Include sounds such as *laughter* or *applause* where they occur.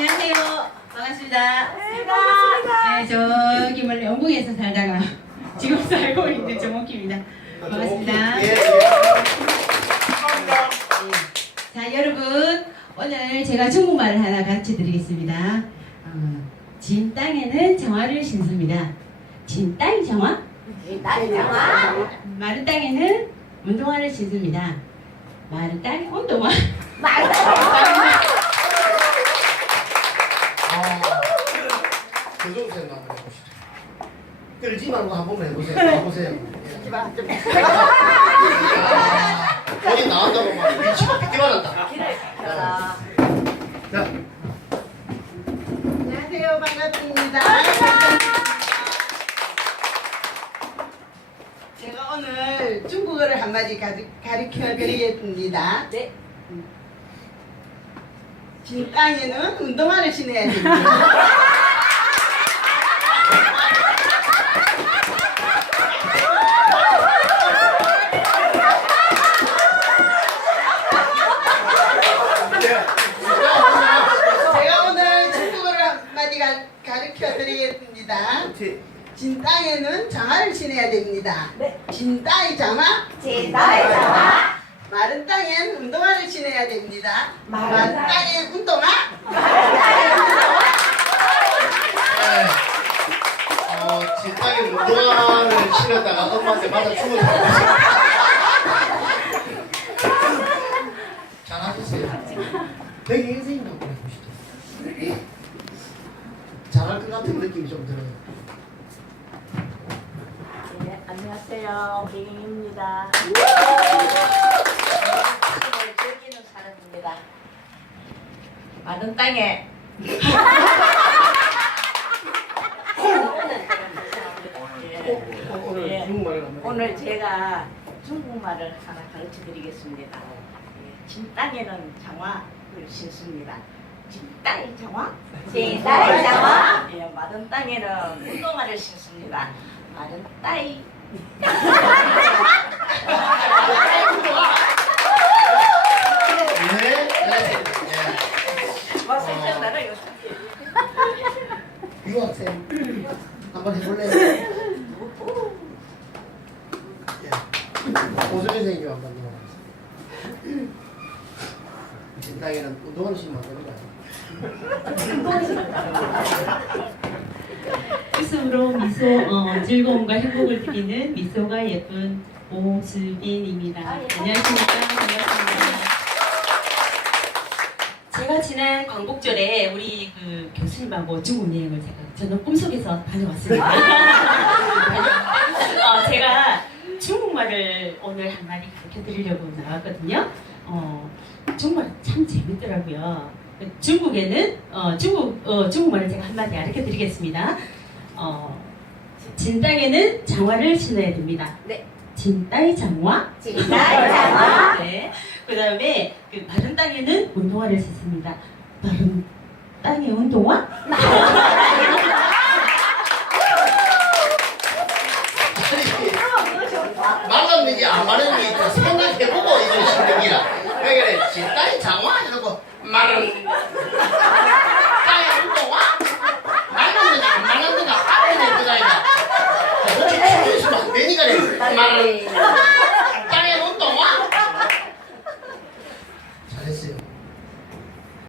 안녕하세요. 반갑습니다. 반갑습니다. 네, 저기 원래 영국에서 살다가 *laughs* 지금 살고 있는 정옥기입니다. 반갑습니다. 예, 예. 자, 여러분 오늘 제가 중국말을 하나 가르쳐 드리겠습니다. 어, 진 땅에는 정화를 신습니다. 진 땅이 정화? 나이장아. 마른 땅에는 운동화를 신습니다. 마른 땅에 운동화. 아, 교정생 한번 해보시죠. 말고 한번 해보세요. 해보세요. 예. 아, 거기 나온다고 막 비게 말한다. 자, 안녕하세요. 반갑습니다. 제가 오늘 중국어를 한마디 가르, 가르쳐 드리겠습니다. 네. 진 땅에는 운동화를 신어야 됩니다. *laughs* 제가 오늘 중국어를 한마디 가, 가르쳐 드리겠습니다. 진 땅에는 장화를 신어야 됩니다. 네. 진 땅이 장화, 나이장아. 마른 땅엔 운동화를 신어야 됩니다. 마른 마른 땅. 땅엔 운동화, 네. 어, 진땅에 운동화를 신었다가 엄마한테 맞아 죽은 사람. 잘하셨어요. 되게 인생이 갖고 해보시죠. 잘할 것 같은 느낌이 좀 들어요. 네, 안녕하세요. 김입니다. 오늘 즐기는 사람입니다. 많은 땅에 어, 오늘 예. 중국말을 한번 오늘 제가 중국말을 하나 가르쳐 드리겠습니다. 예, 진 땅에는 장화를 신습니다. 진 땅이 장화? 진 땅이 장화? 예, 마른 땅에는 운동화를 신습니다. 마른 땅이 네. 뭐? 예. 유학생 한번 해볼래요? 예. 오수진 선생님 한번 넘어가겠습니다. 진땅에는 운동하는 신면 안 됩니다. 웃음으로 미소, 어, 즐거움과 행복을 드리는 미소가 예쁜 오수빈입니다. 안녕하십니까. 반갑습니다. 제가 지난 광복절에 우리 그 교수님하고 중국 여행을 제가 저는 꿈속에서 다녀왔습니다. *laughs* 어, 제가 중국말을 오늘 한마디 가르쳐 드리려고 나왔거든요. 어, 정말 참 재밌더라고요. 중국에는 어, 중국 어, 중국말을 제가 한마디 가르쳐 드리겠습니다. 어, 진 땅에는 장화를 신어야 됩니다. 네. 진 땅의 장화. 진 땅의 장화. *laughs* 네. 그 다음에 그 마른 땅에는 운동화를 신습니다. 마른 땅에 운동화? *laughs* Marley.